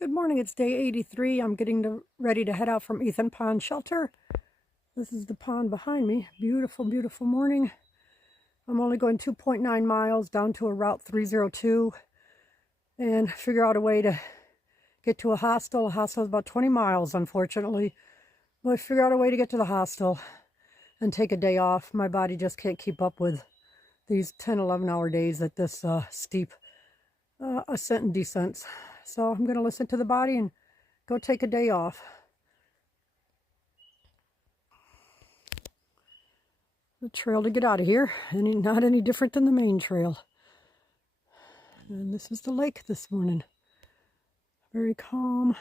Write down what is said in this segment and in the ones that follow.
Good morning, it's day 83. I'm getting ready to head out from Ethan Pond Shelter. This is the pond behind me. Beautiful, beautiful morning. I'm only going 2.9 miles down to a Route 302 and figure out a way to get to a hostel. A hostel is about 20 miles, unfortunately. But I figure out a way to get to the hostel and take a day off. My body just can't keep up with these 10, 11-hour days at this steep ascent and descents. So I'm going to listen to the body and go take a day off. The trail to get out of here, not any different than the main trail. And this is the lake this morning. Very calm.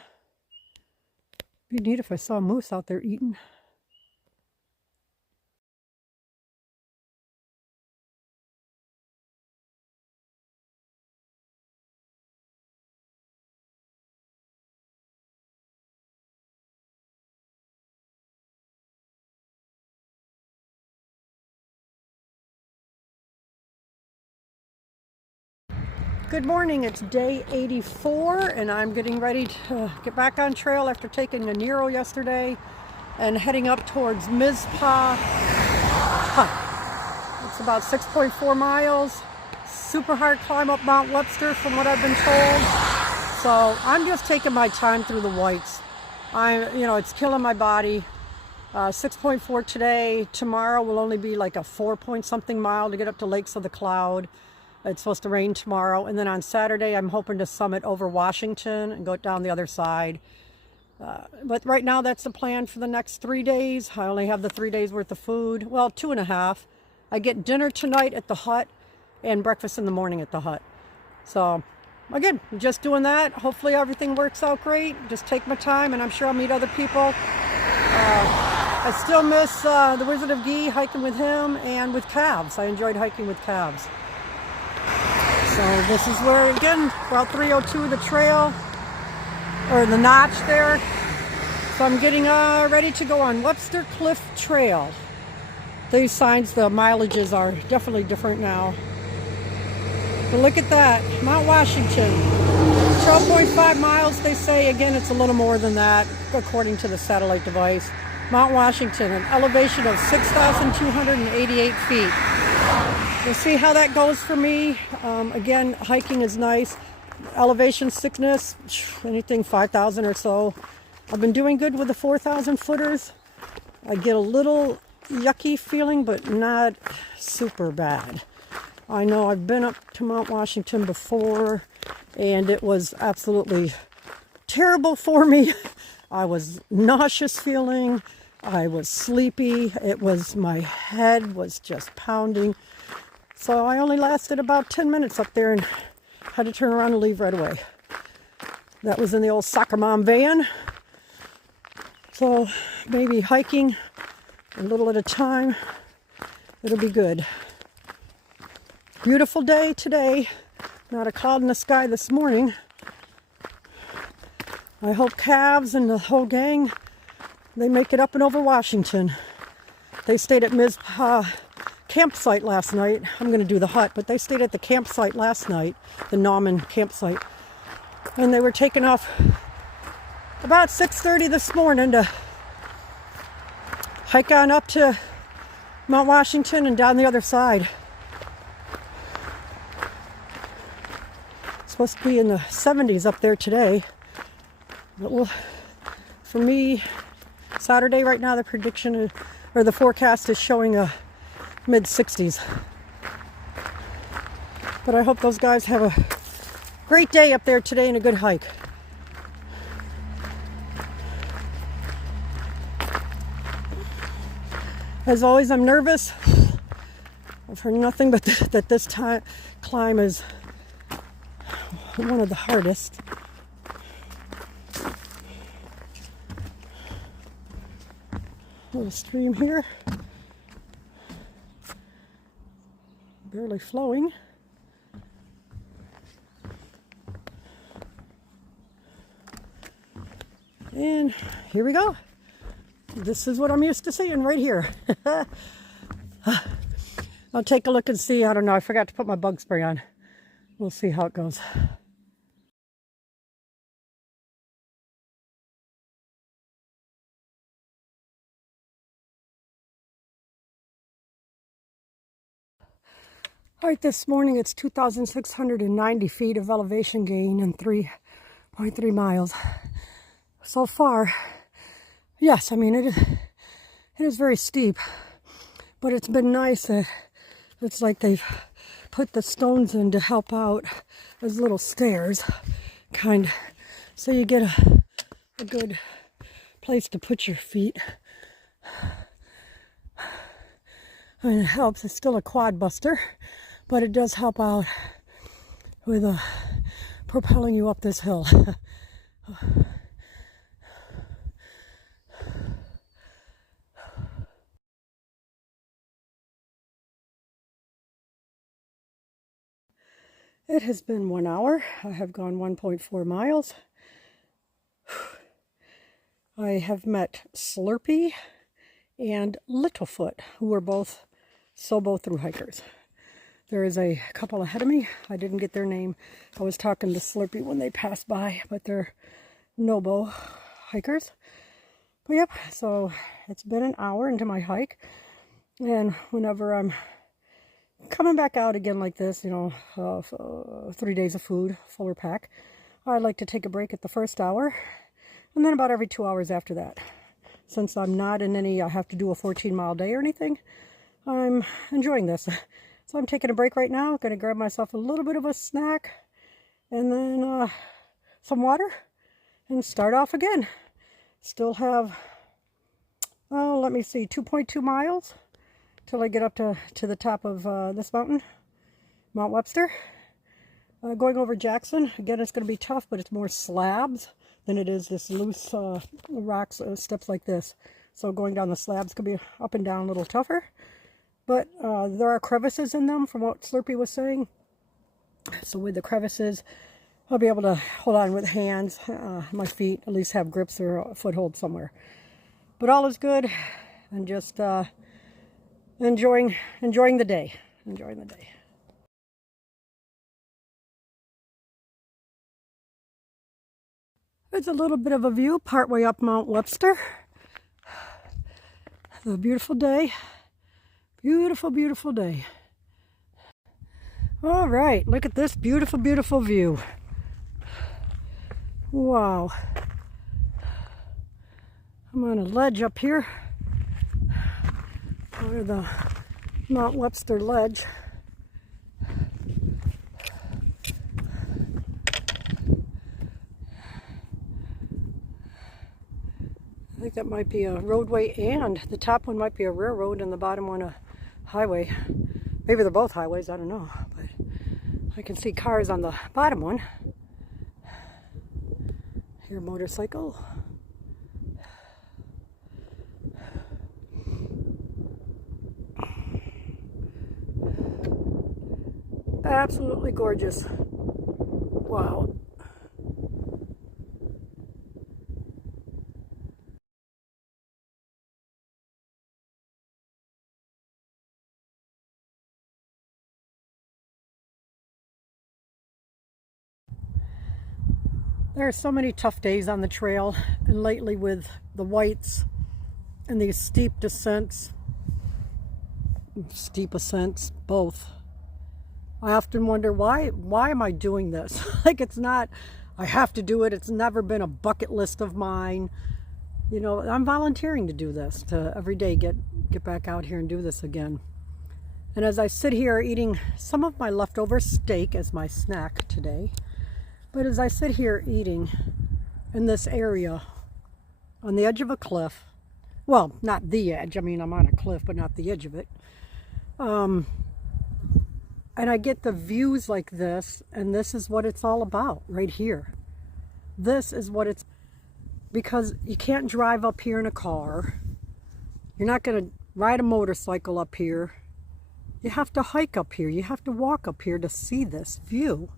Be neat if I saw a moose out there eating. Good morning, it's day 84 and I'm getting ready to get back on trail after taking a Nero yesterday and heading up towards Mizpah Hut. It's about 6.4 miles, super hard climb up Mt Webster from what I've been told. So I'm just taking my time through the whites. It's killing my body. 6.4 today, tomorrow will only be like a 4-point-something mile to get up to Lakes of the Cloud. It's supposed to rain tomorrow, and then on Saturday I'm hoping to summit over Washington and go down the other side. But right now that's the plan for the next 3 days. I only have the 3 days worth of food, well, 2.5. I get dinner tonight at the hut and breakfast in the morning at the hut. So again, just doing that. Hopefully everything works out great. Just take my time, and I'm sure I'll meet other people. I still miss the Wizard of Guy, hiking with him and with calves. I enjoyed hiking with calves. So this is where, again, Route 302, the trail, or the notch there. So I'm getting ready to go on Webster Cliff Trail. These signs, the mileages are definitely different now. But look at that, Mount Washington. 12.5 miles, they say. Again, it's a little more than that, according to the satellite device. Mount Washington, an elevation of 6,288 feet. We'll see how that goes for me. Again, hiking is nice. Elevation sickness, anything 5,000 or so. I've been doing good with the 4,000 footers. I get a little yucky feeling, but not super bad. I know I've been up to Mount Washington before, and it was absolutely terrible for me. I was nauseous feeling. I was sleepy. My head was just pounding. So I only lasted about 10 minutes up there and had to turn around and leave right away. That was in the old soccer mom van. So maybe hiking a little at a time, it'll be good. Beautiful day today. Not a cloud in the sky this morning. I hope calves and the whole gang, they make it up and over Washington. They stayed at Mizpah campsite last night. I'm going to do the hut, but they stayed at the campsite last night, the Nauman campsite. And they were taking off about 6:30 this morning to hike on up to Mount Washington and down the other side. It's supposed to be in the 70s up there today. But for me, Saturday right now, the prediction or the forecast is showing a mid-60s. But I hope those guys have a great day up there today and a good hike. As always, I'm nervous. I've heard nothing but that this climb is one of the hardest. Little stream here. Barely flowing. And here we go. This is what I'm used to seeing right here. I'll take a look and see. I don't know. I forgot to put my bug spray on. We'll see how it goes. All right, this morning it's 2,690 feet of elevation gain and 3.3 miles. So far, yes, I mean, it is very steep, but it's been nice that it's like they've put the stones in to help out as little stairs, kind, so you get a good place to put your feet. I mean, it helps. It's still a quad buster, but it does help out with propelling you up this hill. It has been 1 hour. I have gone 1.4 miles. I have met Slurpee and Littlefoot, who are both thru-hikers. There is a couple ahead of me. I didn't get their name. I was talking to Slurpee when they passed by, but they're NOBO hikers. But yep, so it's been an hour into my hike, and whenever I'm coming back out again like this, you know, 3 days of food, fuller pack, I like to take a break at the first hour, and then about every 2 hours after that. Since I'm not in any, I have to do a 14-mile day or anything, I'm enjoying this. So I'm taking a break right now. I'm going to grab myself a little bit of a snack, and then some water, and start off again. Still have, oh, let me see, 2.2 miles till I get up to the top of this mountain, Mt Webster. Going over Jackson, again, it's going to be tough, but it's more slabs than it is this loose rocks, steps like this. So going down the slabs could be up and down a little tougher. But there are crevices in them, from what Slurpee was saying. So with the crevices, I'll be able to hold on with hands, my feet, at least have grips or a foothold somewhere. But all is good, and just enjoying the day. Enjoying the day. There's a little bit of a view partway up Mt Webster. The beautiful day. Beautiful, beautiful day. All right, look at this beautiful, beautiful view. Wow. I'm on a ledge up here. Under the Mt Webster ledge. I think that might be a roadway, and the top one might be a railroad and the bottom one a highway. Maybe they're both highways, I don't know. But I can see cars on the bottom one. Here, motorcycle. Absolutely gorgeous. Wow. There are so many tough days on the trail, and lately with the whites and these steep ascents, both. I often wonder, why am I doing this? Like, it's not, I have to do it. It's never been a bucket list of mine. You know, I'm volunteering to do this, to every day get back out here and do this again. And as I sit here eating some of my leftover steak as my snack today, but as I sit here eating in this area on the edge of a cliff, well, not the edge, I mean, I'm on a cliff, but not the edge of it. And I get the views like this, and this is what it's all about right here. This is what it's, because you can't drive up here in a car. You're not going to ride a motorcycle up here. You have to hike up here. You have to walk up here to see this view.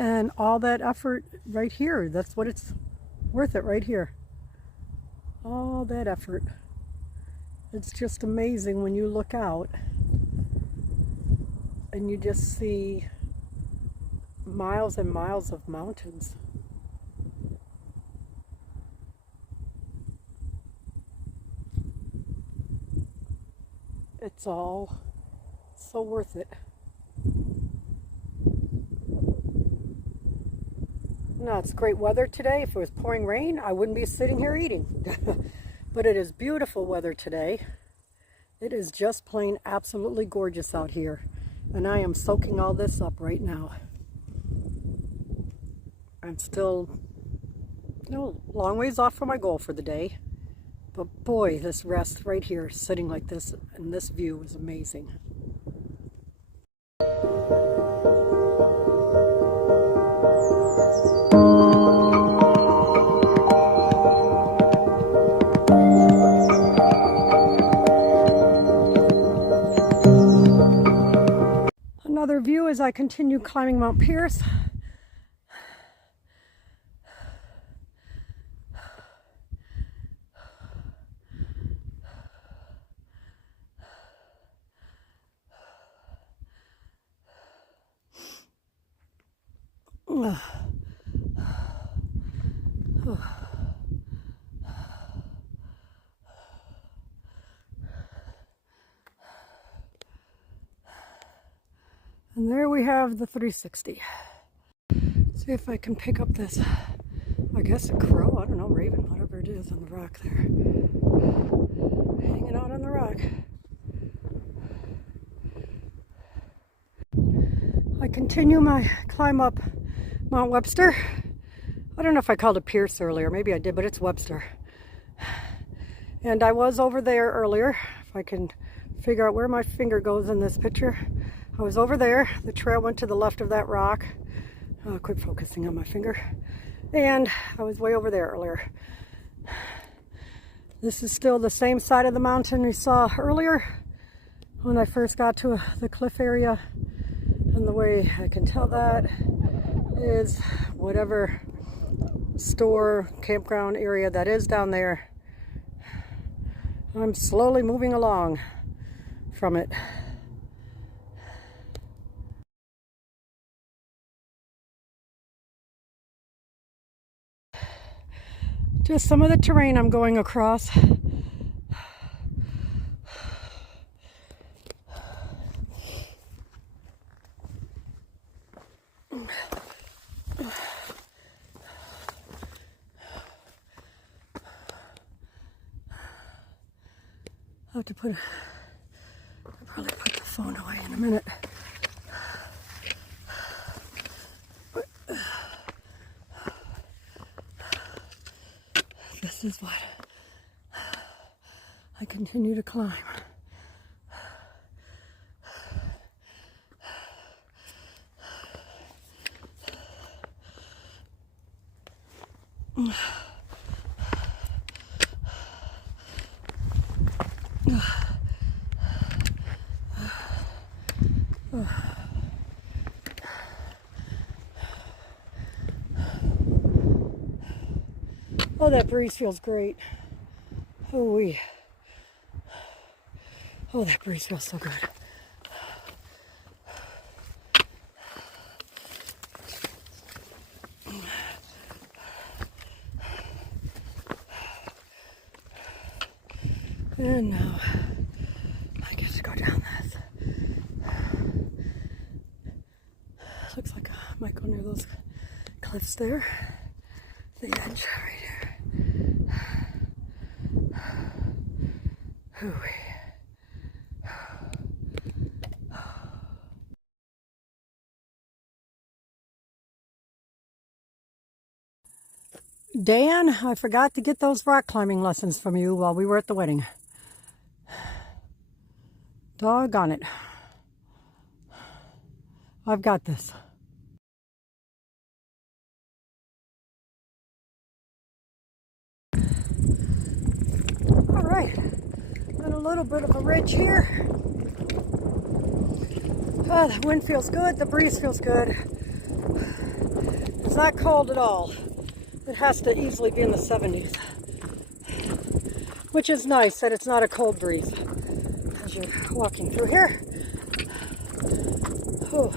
And all that effort right here, that's what it's worth it right here. All that effort. It's just amazing when you look out and you just see miles and miles of mountains. it's all so worth it. No, it's great weather today. If it was pouring rain, I wouldn't be sitting here eating. But it is beautiful weather today. It is just plain absolutely gorgeous out here. And I am soaking all this up right now. I'm still, long ways off from my goal for the day. But boy, this rest right here, sitting like this, and this view is amazing. Another view as I continue climbing Mount Pierce. And there we have the 360. See if I can pick up this, I guess a crow, I don't know, raven, whatever it is on the rock there. Hanging out on the rock. I continue my climb up Mount Webster. I don't know if I called it Pierce earlier, maybe I did, but it's Webster. And I was over there earlier, if I can figure out where my finger goes in this picture. I was over there, the trail went to the left of that rock. Quit focusing on my finger. And I was way over there earlier. This is still the same side of the mountain we saw earlier when I first got to the cliff area. And the way I can tell that is whatever store, campground area that is down there, I'm slowly moving along from it. Just some of the terrain I'm going across. I'll probably put the phone away in a minute. This is what I continue to climb. Oh, that breeze feels great. Oh, that breeze feels so good. And now I get to go down this. Looks like I might go near those cliffs there. The edge right here. Hooey. Dan, I forgot to get those rock climbing lessons from you while we were at the wedding. Doggone it. I've got this. All right, and a little bit of a ridge here. The wind feels good, the breeze feels good. It's not cold at all. It has to easily be in the 70s, which is nice that it's not a cold breeze as you're walking through here. Whew.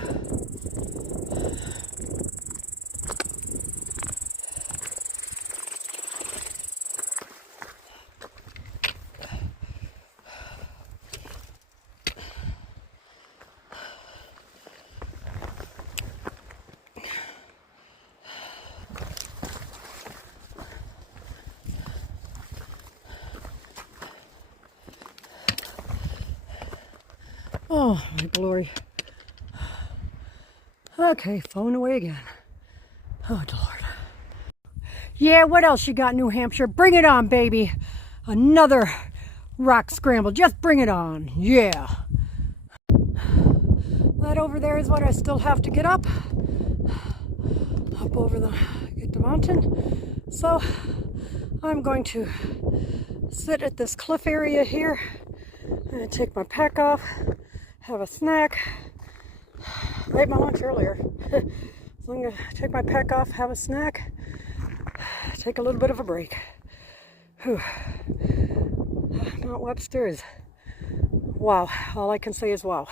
Oh, my glory. Okay, phone away again. Oh, Lord. Yeah, what else you got, New Hampshire? Bring it on, baby. Another rock scramble. Just bring it on. Yeah. That over there is what I still have to get up. Up over the mountain. So I'm going to sit at this cliff area here. I'm going to take my pack off, have a snack. I ate my lunch earlier. So I'm going to take my pack off, have a snack, take a little bit of a break. Whew. Mount Webster is wow. All I can say is wow.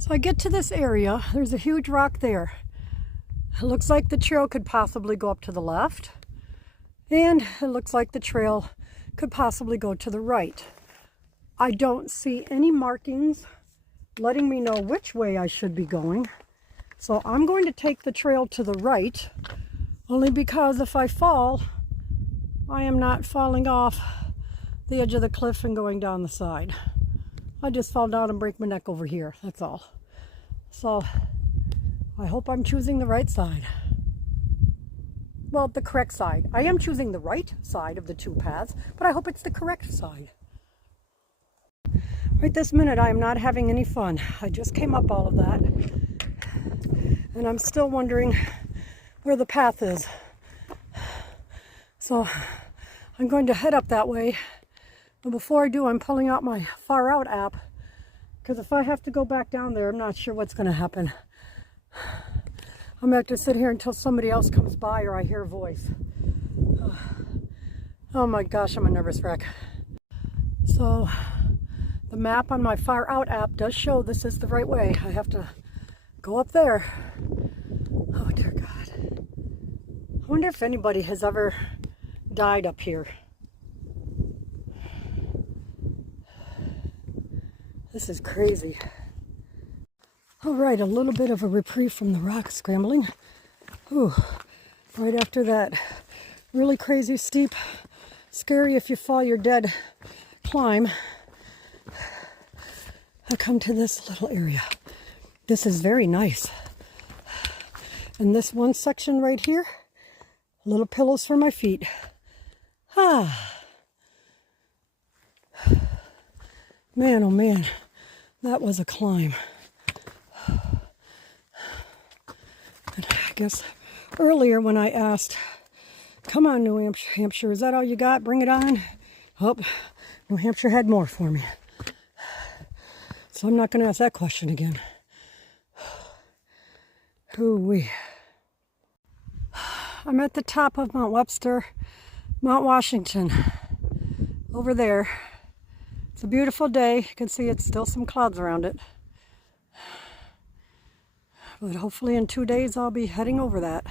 So I get to this area. There's a huge rock there. It looks like the trail could possibly go up to the left, and it looks like the trail could possibly go to the right. I don't see any markings letting me know which way I should be going. So I'm going to take the trail to the right, only because if I fall, I am not falling off the edge of the cliff and going down the side. I just fall down and break my neck over here, that's all. So I hope I'm choosing the right side. Well, the correct side. I am choosing the right side of the two paths, but I hope it's the correct side. Right this minute, I am not having any fun. I just came up all of that, and I'm still wondering where the path is. So I'm going to head up that way. But before I do, I'm pulling out my Far Out app, because if I have to go back down there, I'm not sure what's going to happen. I'm going to have to sit here until somebody else comes by or I hear a voice. Oh my gosh, I'm a nervous wreck. So the map on my Far Out app does show this is the right way. I have to go up there. Oh dear God. I wonder if anybody has ever died up here. This is crazy. All right, a little bit of a reprieve from the rock scrambling. Ooh, right after that really crazy, steep, scary if you fall you're dead climb, I come to this little area. This is very nice. And this one section right here, little pillows for my feet. Man, oh man, that was a climb. And I guess earlier when I asked, come on, New Hampshire, is that all you got? Bring it on. Oh, New Hampshire had more for me. So I'm not going to ask that question again. Hoo-wee. I'm at the top of Mount Webster, Mount Washington, over there. It's a beautiful day. You can see it's still some clouds around it. But hopefully in 2 days I'll be heading over that.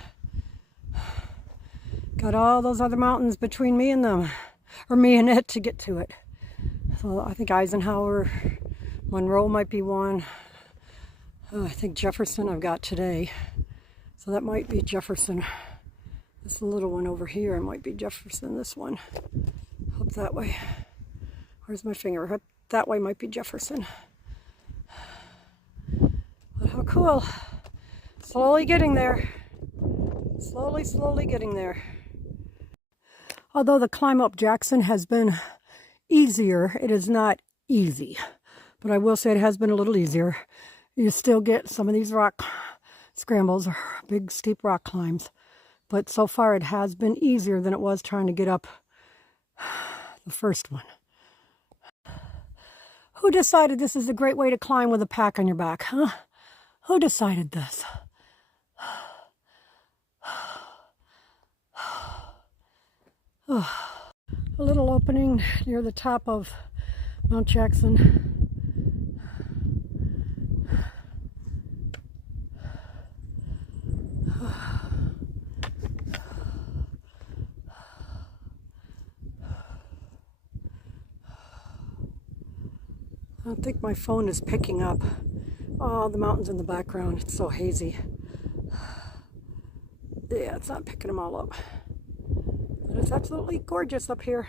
Got all those other mountains between me and them, or me and it to get to it. So I think Eisenhower, Monroe might be one. I think Jefferson I've got today. So that might be Jefferson. This little one over here, it might be Jefferson, this one. Up that way. Where's my finger? Up that way might be Jefferson. But how cool. Slowly getting there. Slowly getting there. Although the climb up Jackson has been easier, it is not easy. But I will say it has been a little easier. You still get some of these rock scrambles, or big steep rock climbs. But so far it has been easier than it was trying to get up the first one. Who decided this is a great way to climb with a pack on your back, huh? Who decided this? A little opening near the top of Mount Jackson. I don't think my phone is picking up all the mountains in the background. It's so hazy. Yeah, it's not picking them all up. But it's absolutely gorgeous up here.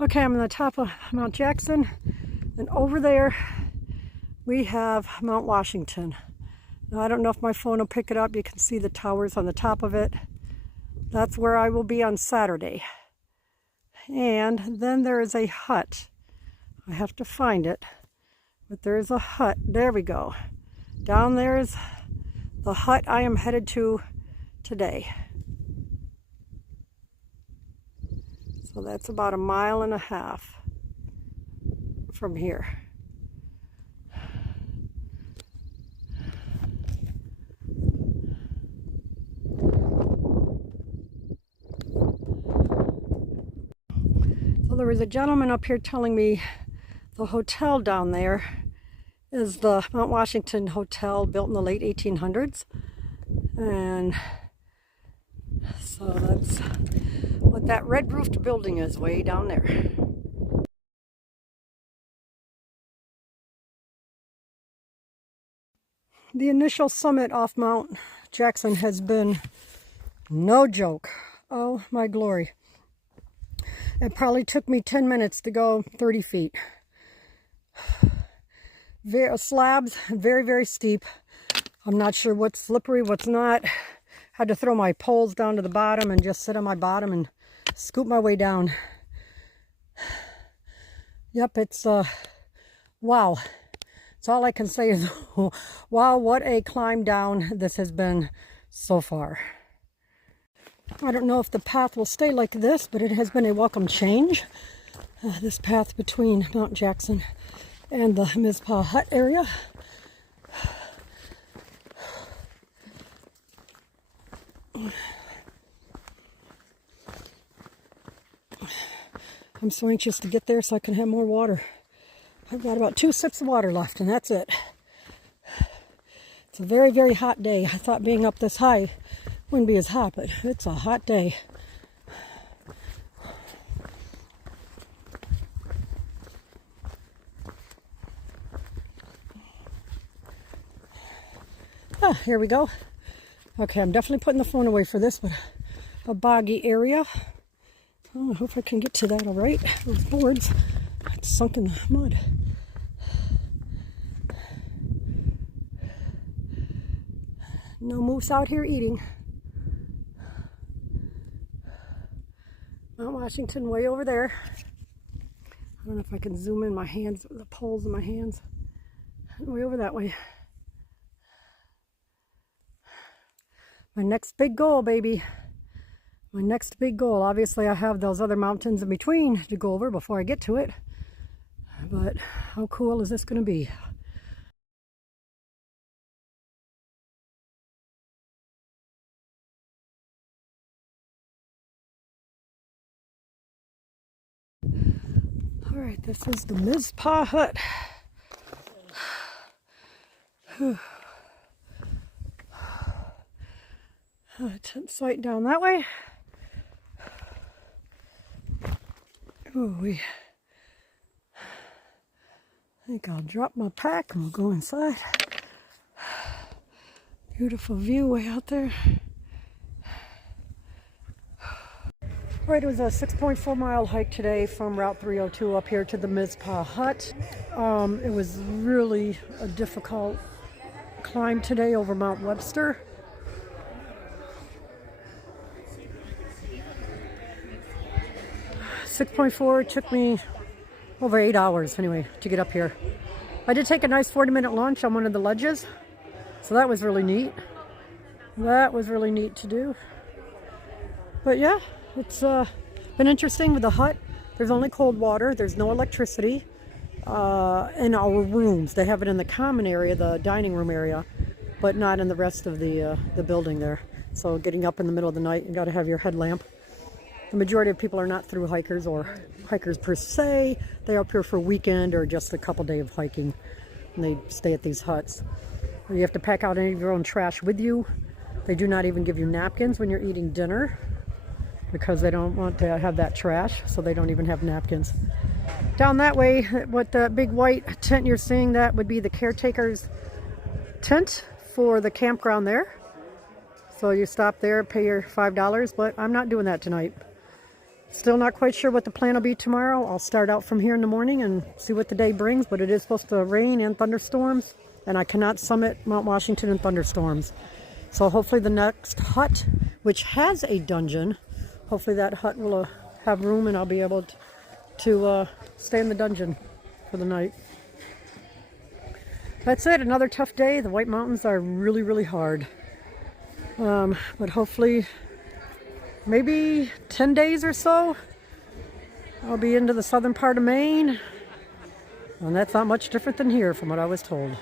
Okay, I'm on the top of Mount Jackson, and over there we have Mount Washington. Now, I don't know if my phone will pick it up. You can see the towers on the top of it. That's where I will be on Saturday. And then there is a hut. I have to find it, but there is a hut. There we go. Down there is the hut I am headed to today. So that's about 1.5 miles from here. So there was a gentleman up here telling me the hotel down there is the Mount Washington Hotel, built in the late 1800s. And so that's what that red roofed building is, way down there. The initial summit off Mount Jackson has been no joke. Oh my glory. It probably took me 10 minutes to go 30 feet. Slabs, very, very steep. I'm not sure what's slippery, what's not. Had to throw my poles down to the bottom and just sit on my bottom and scoop my way down. Yep, it's wow. That's all I can say is wow, what a climb down this has been so far. I don't know if the path will stay like this, but it has been a welcome change. This path between Mount Jackson and the Mizpah Hut area. I'm so anxious to get there so I can have more water. I've got about 2 sips of water left, and that's it. It's a very, very hot day. I thought being up this high wouldn't be as hot, but it's a hot day. Ah, here we go. Okay, I'm definitely putting the phone away for this, but a boggy area. Oh, I hope I can get to that all right. Those boards got sunk in the mud. No moose out here eating. Mount Washington way over there. I don't know if I can zoom in my hands, the poles in my hands. Way over that way. My next big goal, baby. My next big goal. Obviously, I have those other mountains in between to go over before I get to it. But how cool is this going to be? All right, this is the Mizpah Hut. Tent site down that way. I think I'll drop my pack and we'll go inside. Beautiful view way out there. All right, it was a 6.4 mile hike today from Route 302 up here to the Mizpah Hut. It was really a difficult climb today over Mt Webster. It took me over 8 hours anyway to get up here. I did take a nice 40-minute lunch on one of the ledges, so that was really neat. That was really neat to do. But yeah, it's been interesting with the hut. There's only cold water. There's no electricity in our rooms. They have it in the common area, the dining room area, but not in the rest of the building there. So getting up in the middle of the night, you got to have your headlamp. The majority of people are not through hikers or hikers per se. They're up here for a weekend or just a couple days of hiking. and they stay at these huts. You have to pack out any of your own trash with you. They do not even give you napkins when you're eating dinner because they don't want to have that trash, so they don't even have napkins. Down that way, what the big white tent you're seeing, that would be the caretaker's tent for the campground there. So you stop there, pay your $5, but I'm not doing that tonight. Still not quite sure what the plan will be tomorrow. I'll start out from here in the morning and see what the day brings, but it is supposed to rain and thunderstorms, and I cannot summit Mount Washington in thunderstorms. So hopefully the next hut, which has a dungeon, hopefully that hut will have room and I'll be able to stay in the dungeon for the night. That's it, another tough day. The White Mountains are really, really hard. But hopefully, maybe 10 days or so, I'll be into the southern part of Maine. And that's not much different than here from what I was told.